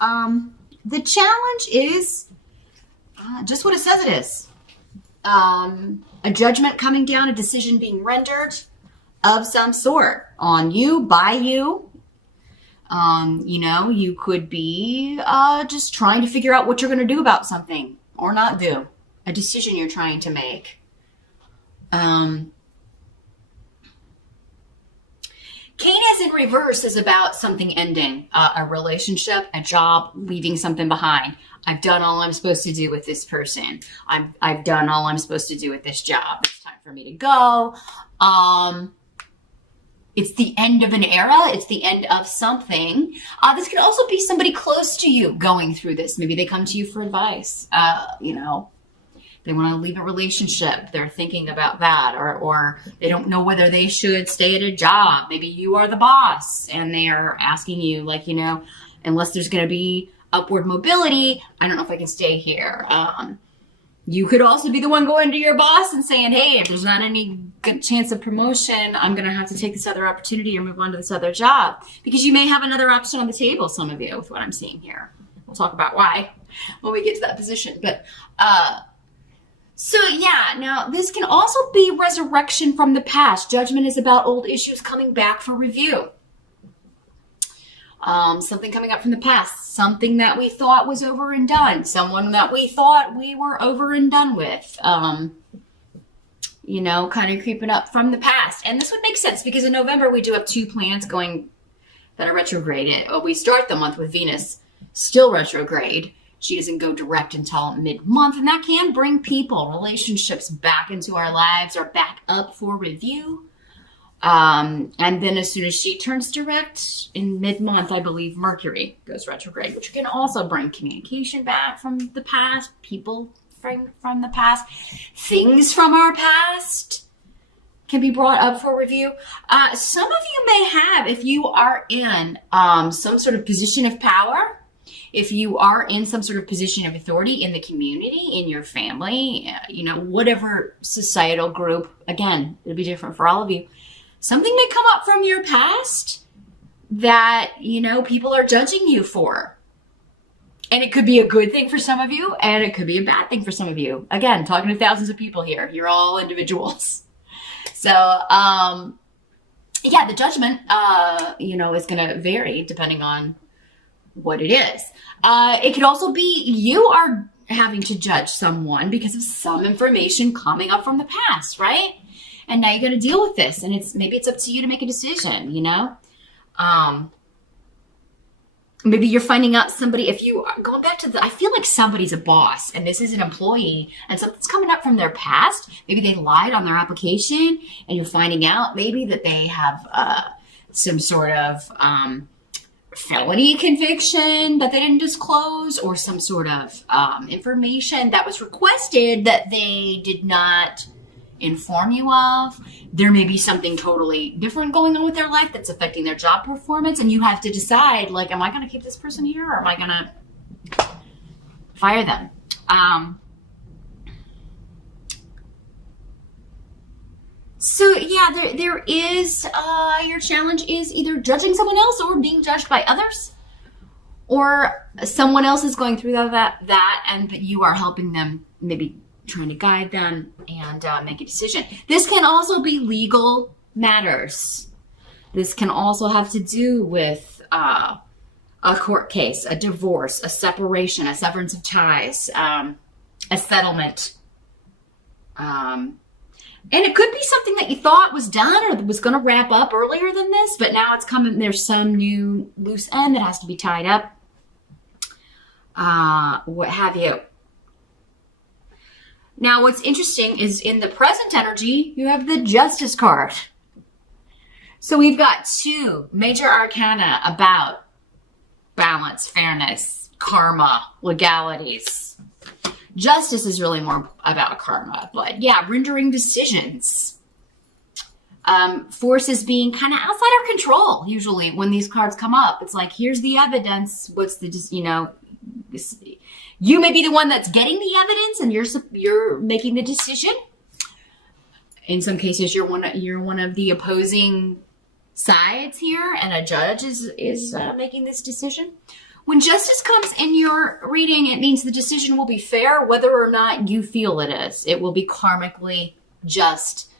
The challenge is just what it says it is. A judgment coming down, a decision being rendered of some sort on you, by you. You could be just trying to figure out what you're going to do about something or not do. A decision you're trying to make. Canis in reverse is about something ending, a relationship, a job, leaving something behind. I've done all I'm supposed to do with this person. I've done all I'm supposed to do with this job. It's time for me to go. It's the end of an era. It's the end of something. This could also be somebody close to you going through this. Maybe they come to you for advice. They want to leave a relationship. They're thinking about that, or they don't know whether they should stay at a job. Maybe you are the boss and they are asking you, unless there's going to be upward mobility, I don't know if I can stay here. You could also be the one going to your boss and saying, hey, if there's not any good chance of promotion, I'm going to have to take this other opportunity or move on to this other job. Because you may have another option on the table, some of you, with what I'm seeing here. We'll talk about why when we get to that position. But, now this can also be resurrection from the past. Judgment is about old issues coming back for review. Something coming up from the past, something that we thought was over and done, someone that we thought we were over and done with, kind of creeping up from the past. And this would make sense because in November we do have 2 planets going that are retrograde. We start the month with Venus still retrograde. She doesn't go direct until mid-month, and that can bring people, relationships back into our lives or back up for review. And then as soon as she turns direct in mid-month, I believe Mercury goes retrograde, which can also bring communication back from the past, people from the past, things from our past can be brought up for review. Some of you may have, if you are in some sort of position of power, if you are in some sort of position of authority in the community, in your family, whatever societal group, again, it'll be different for all of you. Something may come up from your past that, people are judging you for. And it could be a good thing for some of you, and it could be a bad thing for some of you. Again, talking to thousands of people here. You're all individuals. So, the judgment, is going to vary depending on what it is. It could also be you are having to judge someone because of some information coming up from the past, right? And now you're going to deal with this, and maybe it's up to you to make a decision, Maybe you're finding out somebody, if you are going back to I feel like somebody's a boss and this is an employee and something's coming up from their past. Maybe they lied on their application and you're finding out maybe that they have some sort of felony conviction that they didn't disclose, or some sort of information that was requested that they did not inform you of. There may be something totally different going on with their life that's affecting their job performance, and you have to decide, am I going to keep this person here or am I going to fire them? There is, your challenge is either judging someone else or being judged by others, or someone else is going through that and that you are helping them, maybe trying to guide them and make a decision. This can also be legal matters. This can also have to do with a court case, a divorce, a separation, a severance of ties, a settlement. And it could be something that you thought was done or was going to wrap up earlier than this, but now it's coming, there's some new loose end that has to be tied up. What have you. Now, what's interesting is in the present energy, you have the Justice card. So we've got 2 major arcana about balance, fairness, karma, legalities. Justice is really more about karma, but rendering decisions. Forces being kind of outside our control, usually, when these cards come up. It's like, here's the evidence. What's the, you may be the one that's getting the evidence and you're making the decision. In some cases, you're one of the opposing sides here, and a judge is making this decision. When justice comes in your reading, it means the decision will be fair whether or not you feel it is. It will be karmically just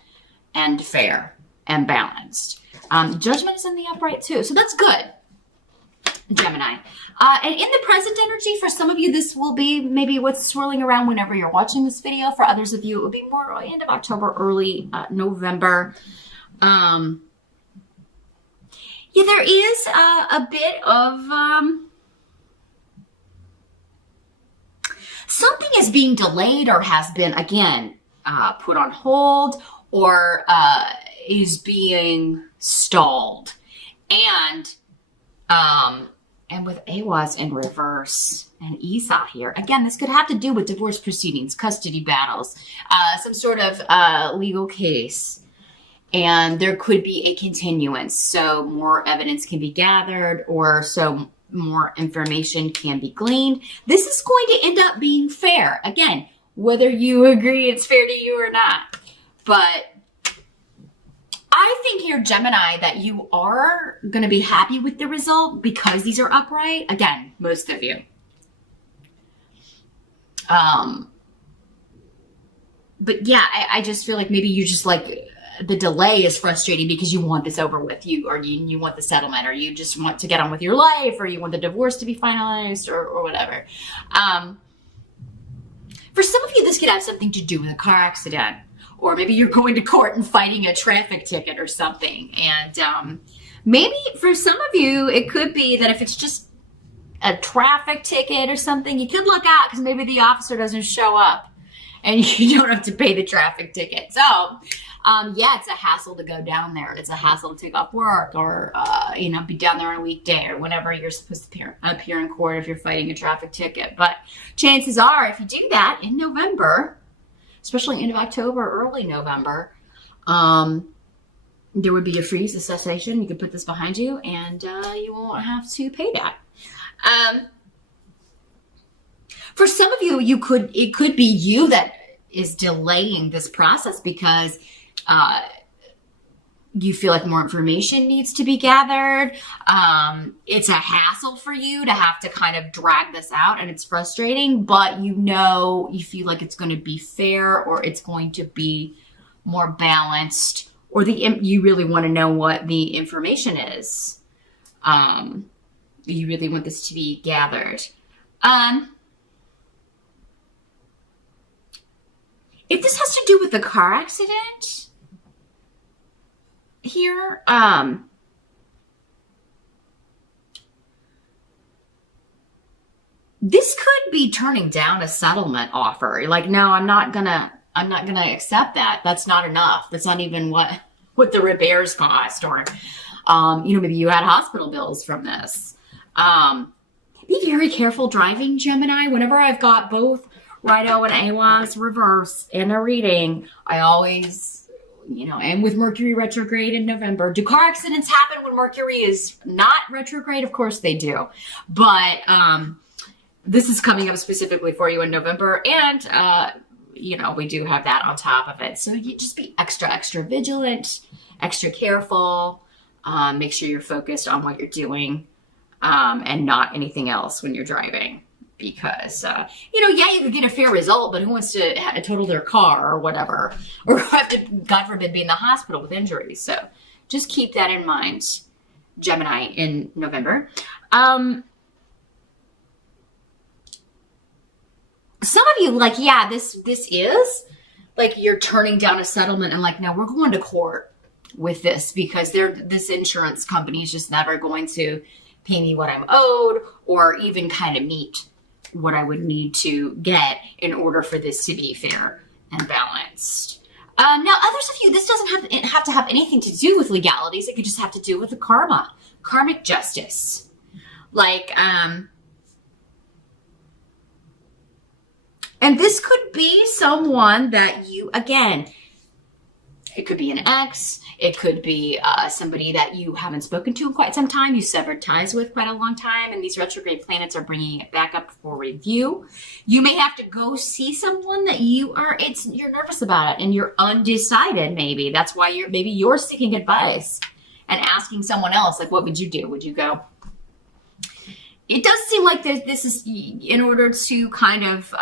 and fair and balanced. Judgment is in the upright too, so that's good, Gemini. And in the present energy, for some of you, this will be maybe what's swirling around whenever you're watching this video. For others of you, it will be more end of October, early November. Yeah, there is a bit of... something is being delayed or has been, again, put on hold or is being stalled. And with Awaz in reverse and Esau here, again, this could have to do with divorce proceedings, custody battles, some sort of legal case. And there could be a continuance. So more evidence can be gathered or so more information can be gleaned. This is going to end up being fair. Again, whether you agree it's fair to you or not. But I think here, Gemini, that you are going to be happy with the result because these are upright. Again, most of you. But yeah, I just feel like maybe you just like... the delay is frustrating because you want this over with, or you want the settlement, or you just want to get on with your life, or you want the divorce to be finalized, or whatever. For some of you, this could have something to do with a car accident, or maybe you're going to court and fighting a traffic ticket or something. And maybe for some of you, it could be that if it's just a traffic ticket or something, you could look out because maybe the officer doesn't show up and you don't have to pay the traffic ticket. So, yeah, it's a hassle to go down there. It's a hassle to take off work or, be down there on a weekday or whenever you're supposed to appear in court if you're fighting a traffic ticket. But chances are, if you do that in November, especially end of October, early November, there would be a freeze, a cessation. You could put this behind you and you won't have to pay that. For some of you, it could be you that is delaying this process because you feel like more information needs to be gathered. It's a hassle for you to have to kind of drag this out, and it's frustrating, but you feel like it's going to be fair, or it's going to be more balanced, or you really want to know what the information is. You really want this to be gathered. If this has to do with the car accident here, this could be turning down a settlement offer. You're like, no, I'm not gonna accept that. That's not enough. That's not even what the repairs cost, or maybe you had hospital bills from this. Be very careful driving, Gemini. Whenever I've got both Rido and Awaz reverse in a reading, I always, and with Mercury retrograde in November. Do car accidents happen when Mercury is not retrograde? Of course they do. But this is coming up specifically for you in November. And, we do have that on top of it. So you just be extra, extra vigilant, extra careful. Make sure you're focused on what you're doing and not anything else when you're driving. Because, you could get a fair result, but who wants to total their car or whatever, or have to, God forbid, be in the hospital with injuries. So just keep that in mind, Gemini, in November. Some of you, this is, you're turning down a settlement and no, we're going to court with this because this insurance company is just never going to pay me what I'm owed or even kind of meet what I would need to get in order for this to be fair and balanced. Now, others of you, this doesn't have to have anything to do with legalities. It could just have to do with the karmic justice. And this could be someone that you, again, it could be an ex. It could be somebody that you haven't spoken to in quite some time. You severed ties with quite a long time. And these retrograde planets are bringing it back up for review. You may have to go see someone that you're nervous about it and you're undecided maybe. That's why you're seeking advice and asking someone else, what would you do? Would you go it does seem like this is in order to kind of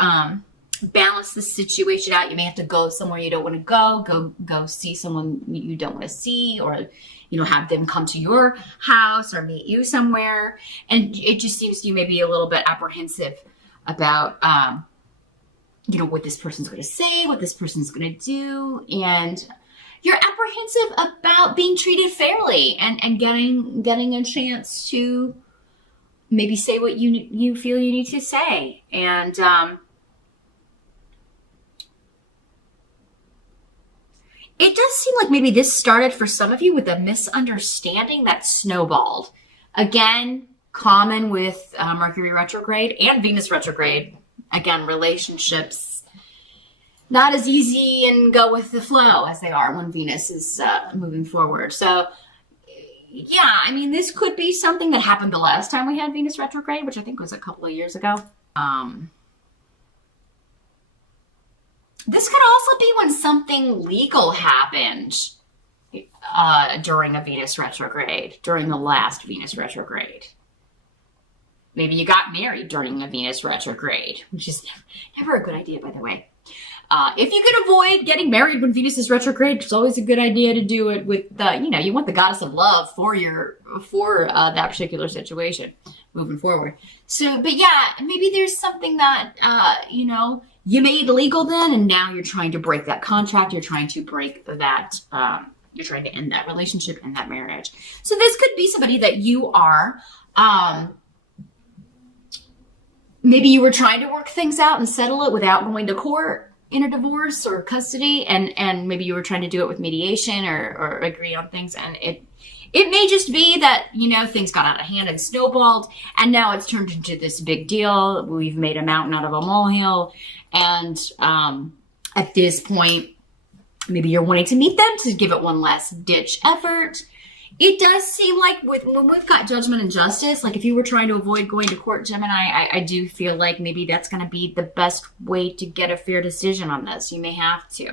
balance the situation out. You may have to go somewhere you don't want to go see someone you don't want to see, or have them come to your house or meet you somewhere. And it just seems you may be a little bit apprehensive about what this person's going to say, what this person's going to do, and you're apprehensive about being treated fairly and getting a chance to maybe say what you feel you need to say. And it does seem like maybe this started for some of you with a misunderstanding that snowballed. Again, common with Mercury retrograde and Venus retrograde. Again, relationships not as easy and go with the flow as they are when Venus is moving forward. So yeah, I mean, this could be something that happened the last time we had Venus retrograde, which I think was a couple of years ago. This could also be when something legal happened during a Venus retrograde, during the last Venus retrograde. Maybe you got married during a Venus retrograde, which is never a good idea, by the way. If you can avoid getting married when Venus is retrograde, it's always a good idea to do it with you want the goddess of love for that particular situation moving forward. So, but yeah, maybe there's something that, you made legal then, and now you're trying to break that contract. You're trying to break that, you're trying to end that relationship and that marriage. So this could be somebody that you are, maybe you were trying to work things out and settle it without going to court in a divorce or custody, and maybe you were trying to do it with mediation or agree on things, and it may just be that, things got out of hand and snowballed, and now it's turned into this big deal. We've made a mountain out of a molehill, and at this point, maybe you're wanting to meet them to give it one last ditch effort. It does seem like when we've got judgment and justice, like if you were trying to avoid going to court, Gemini, I do feel like maybe that's going to be the best way to get a fair decision on this. You may have to.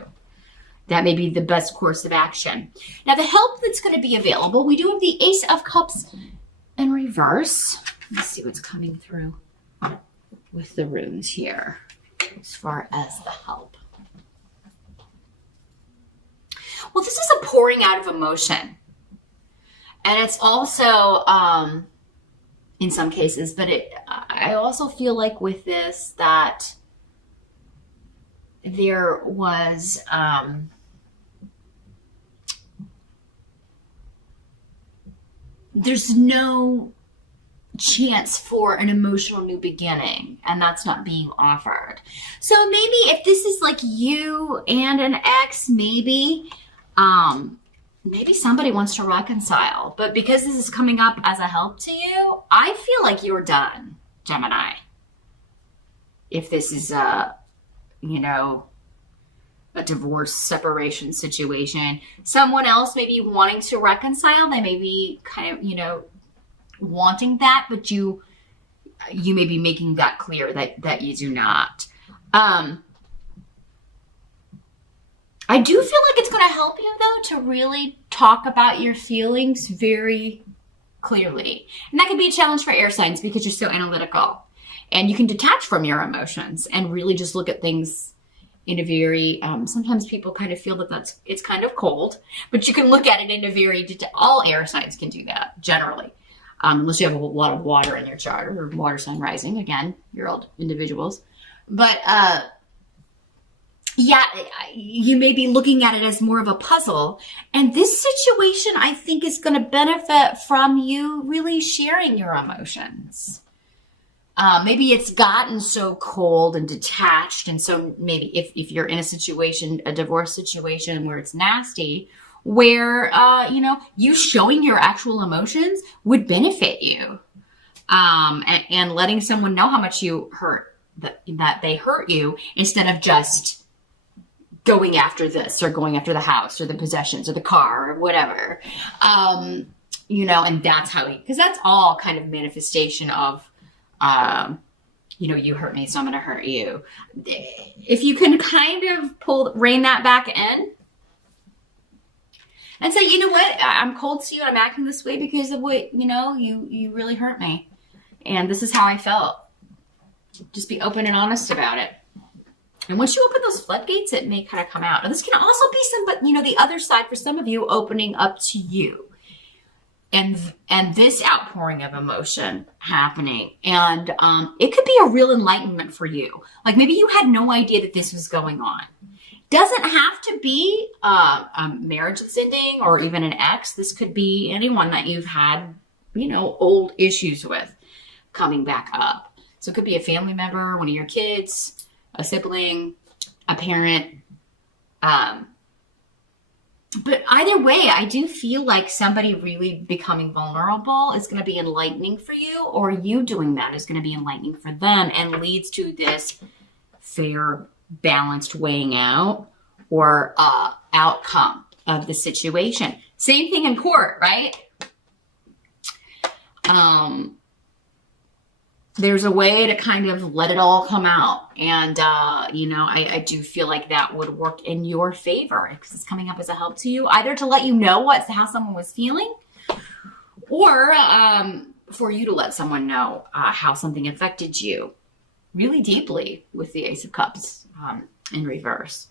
That may be the best course of action. Now, the help that's going to be available, we do have the Ace of Cups in reverse. Let's see what's coming through with the runes here as far as the help. Well, this is a pouring out of emotion. And it's also, in some cases, but I also feel like with this that there was, there's no chance for an emotional new beginning, and that's not being offered. So maybe if this is like you and an ex, maybe somebody wants to reconcile, but because this is coming up as a help to you, I feel like you're done, Gemini. If this is a divorce, separation situation, someone else may be wanting to reconcile. They may be kind of, wanting that, but you may be making that clear that you do not. I do feel like it's going to help you, though, to really talk about your feelings very clearly. And that can be a challenge for air signs because you're so analytical. And you can detach from your emotions and really just look at things in a very, sometimes people kind of feel that it's kind of cold, but you can look at it in a very, all air signs can do that, generally. Unless you have a lot of water in your chart or water sign rising, again, you're all individuals. But, yeah, you may be looking at it as more of a puzzle. And this situation, I think, is going to benefit from you really sharing your emotions. Maybe it's gotten so cold and detached. And so maybe if you're in a situation, a divorce situation where it's nasty, where, you showing your actual emotions would benefit you. And letting someone know how much you hurt, that they hurt you, instead of just going after this or going after the house or the possessions or the car or whatever. And that's how because that's all kind of manifestation of, you hurt me, so I'm going to hurt you. If you can kind of rein that back in and say, you know what, I'm cold to you, I'm acting this way because of what, you really hurt me. And this is how I felt. Just be open and honest about it. And once you open those floodgates, it may kind of come out. And this can also be the other side for some of you opening up to you. And this outpouring of emotion happening. And it could be a real enlightenment for you. Like maybe you had no idea that this was going on. Doesn't have to be a marriage that's ending or even an ex. This could be anyone that you've had, old issues with coming back up. So it could be a family member, one of your kids, a sibling, a parent. But either way, I do feel like somebody really becoming vulnerable is going to be enlightening for you, or you doing that is going to be enlightening for them and leads to this fair, balanced weighing out or outcome of the situation. Same thing in court, right? There's a way to kind of let it all come out. And, I do feel like that would work in your favor because it's coming up as a help to you, either to let you know how someone was feeling or for you to let someone know how something affected you really deeply with the Ace of Cups in reverse.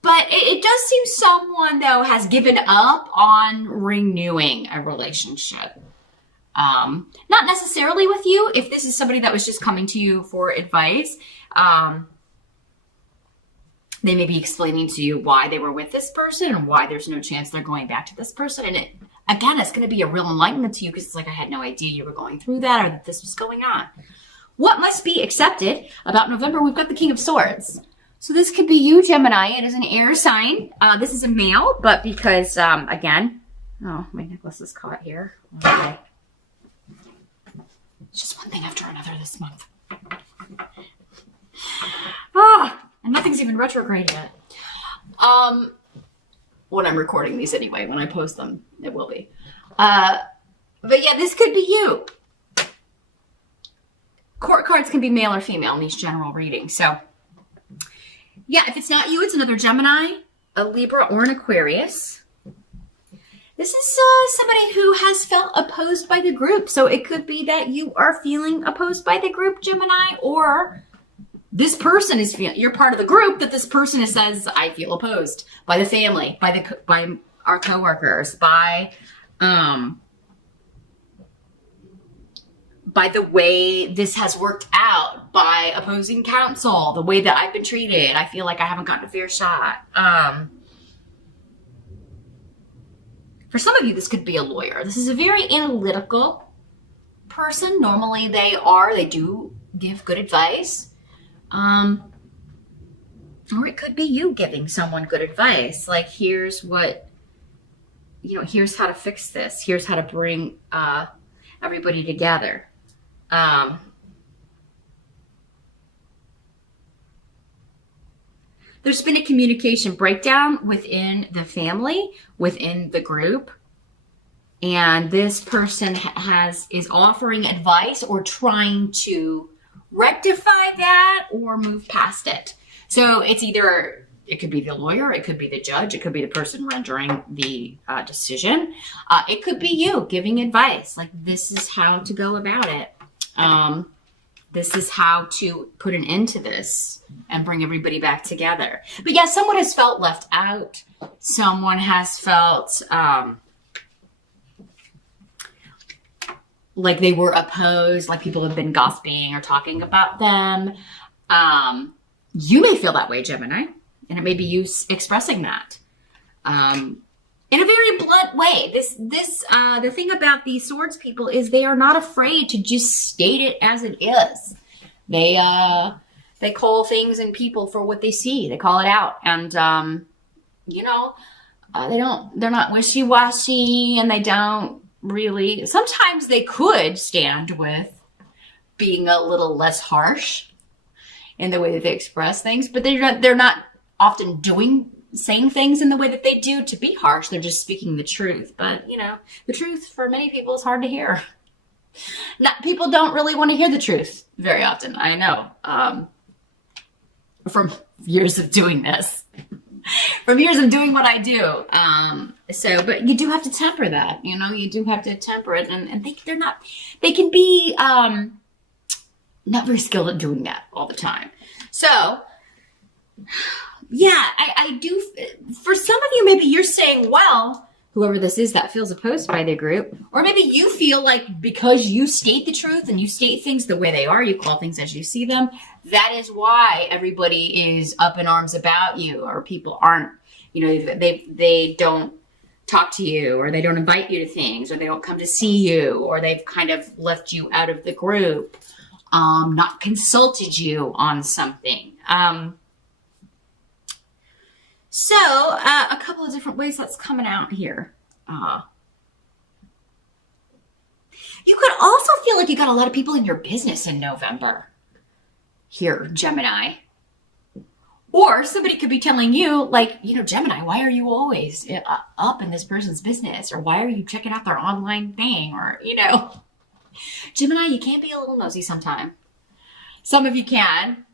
But it does seem someone, though, has given up on renewing a relationship. Not necessarily with you. If this is somebody that was just coming to you for advice, they may be explaining to you why they were with this person and why there's no chance they're going back to this person. And it's going to be a real enlightenment to you because it's like, I had no idea you were going through that or that this was going on. What must be accepted about November? We've got the King of Swords. So this could be you, Gemini. It is an air sign. This is a male, but because, my necklace is caught here. Okay. It's just one thing after another this month. And nothing's even retrograde yet. When I'm recording these anyway, when I post them, it will be. But yeah, this could be you. Court cards can be male or female in these general readings. So yeah, if it's not you, it's another Gemini, a Libra, or an Aquarius. This is somebody who has felt opposed by the group. So it could be that you are feeling opposed by the group, Gemini, or this person is feeling, you're part of the group, that this person says, I feel opposed by the family, by our coworkers, by the way this has worked out, by opposing counsel, the way that I've been treated. I feel like I haven't gotten a fair shot. For some of you, this could be a lawyer. This is a very analytical person. Normally they do give good advice. Or it could be you giving someone good advice. Like, here's how to fix this. Here's how to bring everybody together. There's been a communication breakdown within the family, within the group. And this person is offering advice or trying to rectify that or move past it. So it could be the lawyer, it could be the judge, it could be the person rendering the decision. It could be you giving advice, like this is how to go about it. This is how to put an end to this and bring everybody back together. But yeah, someone has felt left out. Someone has felt like they were opposed, like people have been gossiping or talking about them. You may feel that way, Gemini, and it may be you expressing that in a very blunt way. The thing about these swords people is they are not afraid to just state it as it is. They call things and people for what they see. They call it out, and they're not wishy-washy, and they don't really. Sometimes they could stand with being a little less harsh in the way that they express things, but they're not often saying things in the way that they do to be harsh. They're just speaking the truth. But, the truth for many people is hard to hear. People don't really want to hear the truth very often. I know. From years of doing this. from years of doing what I do. But you do have to temper that, you do have to temper it. And they can be not very skilled at doing that all the time. So, yeah, I do. For some of you, maybe you're saying, well, whoever this is that feels opposed by the group, or maybe you feel like because you state the truth and you state things the way they are, you call things as you see them, that is why everybody is up in arms about you, or people aren't, they don't talk to you, or they don't invite you to things, or they don't come to see you, or they've kind of left you out of the group, not consulted you on something. So a couple of different ways that's coming out here. You could also feel like you got a lot of people in your business in November here, Gemini. Or somebody could be telling you, like, Gemini, why are you always up in this person's business? Or why are you checking out their online thing? Or, Gemini, you can't be a little nosy sometime. Some of you can.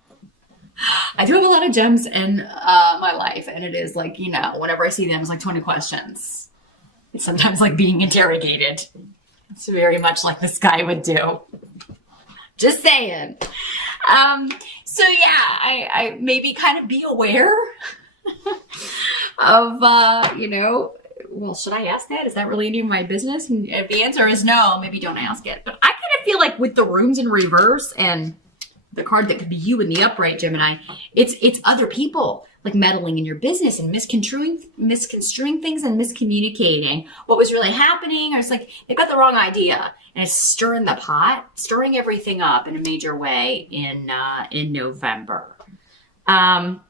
I do have a lot of gems in my life, and it is like, whenever I see them, it's like 20 questions. It's sometimes like being interrogated. It's very much like this guy would do. Just saying. So yeah, I maybe kind of be aware of, well, should I ask that? Is that really any of my business? And if the answer is no, maybe don't ask it. But I kind of feel like with the runes in reverse and the card that could be you in the upright, Gemini, it's other people like meddling in your business and misconstruing things and miscommunicating what was really happening. Or it's like they've got the wrong idea and it's stirring the pot, stirring everything up in a major way in November. Also,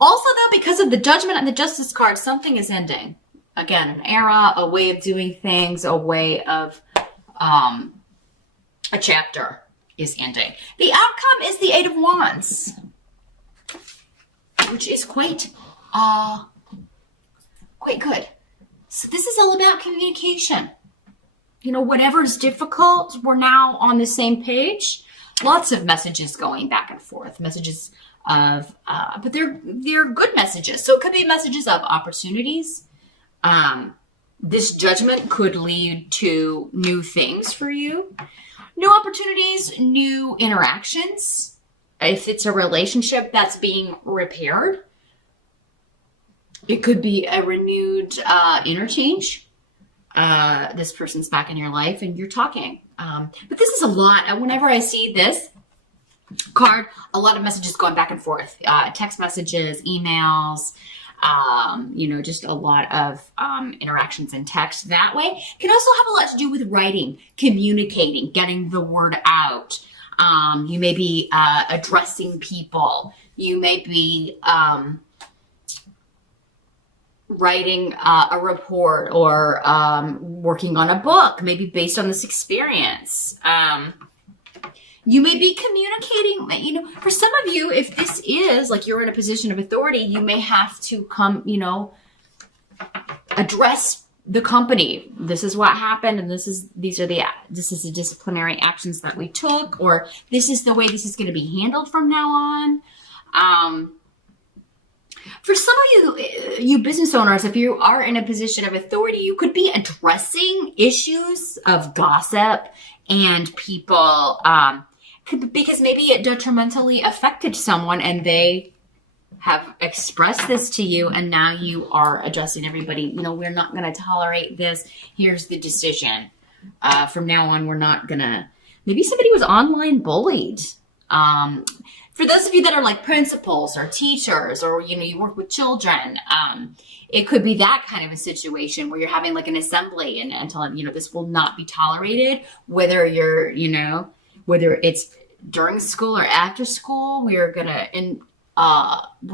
though, because of the Judgment and the Justice card, something is ending. Again, an era, a way of doing things, a way of a chapter is ending. The outcome is the Eight of Wands, which is quite good. So this is all about communication. Whatever's difficult, we're now on the same page. Lots of messages going back and forth, messages of, but they're good messages. So it could be messages of opportunities. This judgment could lead to new things for you. New opportunities, new interactions. If it's a relationship that's being repaired, it could be a renewed interchange. This person's back in your life and you're talking. But this is a lot. Whenever I see this card, a lot of messages going back and forth. Text messages, emails, just a lot of interactions in text that way. Can also have a lot to do with writing, communicating, getting the word out. You may be addressing people. You may be writing a report or working on a book, maybe based on this experience. You may be communicating, for some of you, if this is like you're in a position of authority, you may have to come, address the company. This is what happened, and this is the disciplinary actions that we took, or this is the way this is going to be handled from now on. For some of you business owners, if you are in a position of authority, you could be addressing issues of gossip and people, because maybe it detrimentally affected someone and they have expressed this to you, and now you are addressing everybody. We're not going to tolerate this. Here's the decision. From now on, we're not going to. Maybe somebody was online bullied. For those of you that are like principals or teachers, or, you work with children, it could be that kind of a situation where you're having like an assembly and telling, this will not be tolerated, whether you're, whether it's during school or after school. We're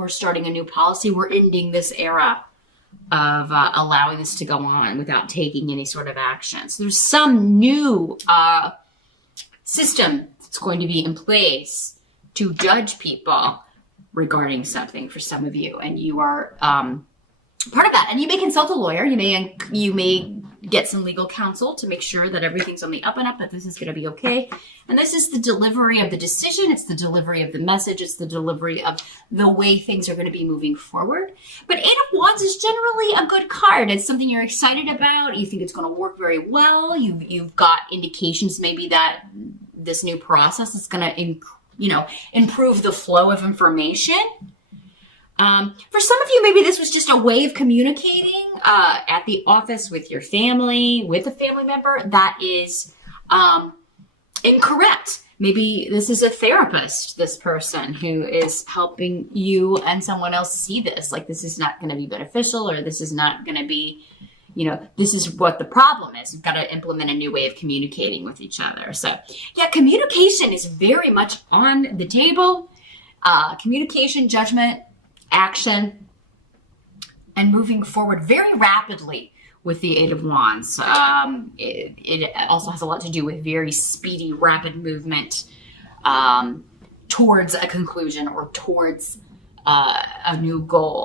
starting a new policy. We're ending this era of allowing this to go on without taking any sort of action. So there's some new system that's going to be in place to judge people regarding something for some of you. And you are part of that. And you may consult a lawyer. You may get some legal counsel to make sure that everything's on the up and up, that this is going to be okay. And this is the delivery of the decision. It's the delivery of the message. It's the delivery of the way things are going to be moving forward. But Eight of Wands is generally a good card. It's something you're excited about. You think it's going to work very well. You've got indications maybe that this new process is going to, improve the flow of information. For some of you, maybe this was just a way of communicating at the office with your family, with a family member that is incorrect. Maybe this is a therapist, this person who is helping you and someone else see this. Like, this is not going to be beneficial, or this is not going to be, this is what the problem is. You've got to implement a new way of communicating with each other. So, yeah, communication is very much on the table. Communication, judgment, action, and moving forward very rapidly with the Eight of Wands. It also has a lot to do with very speedy, rapid movement towards a conclusion or towards a new goal.